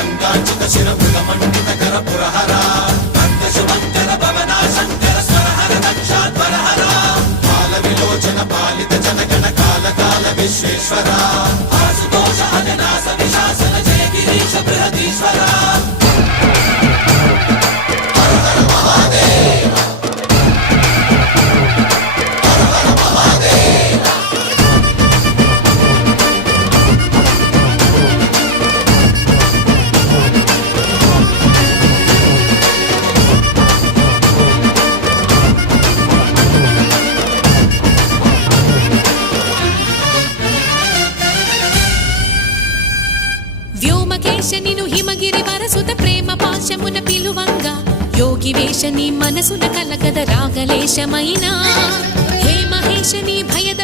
గంగాచిత శిర మృగమండిత కర పురహర భక్త శుభంకర భవనా శంకర స్వరహర దక్షాధ్వరహర బాల విలోచన పాలిత జనగణ కాల కాల విశ్వేశ్వర ఆశుతోష అజనాస విశాసన జయ గిరీశ బృహదీశ్వర హర హర మహాదేవ హర హర మహాదేవ వ్యోమకేశనిను హిమగిరి వరసుత ప్రేమ పాశమున పిలువంగా యోగి వేషని మనసున కలగద రాగలేశమైనా హే మహేశని భయద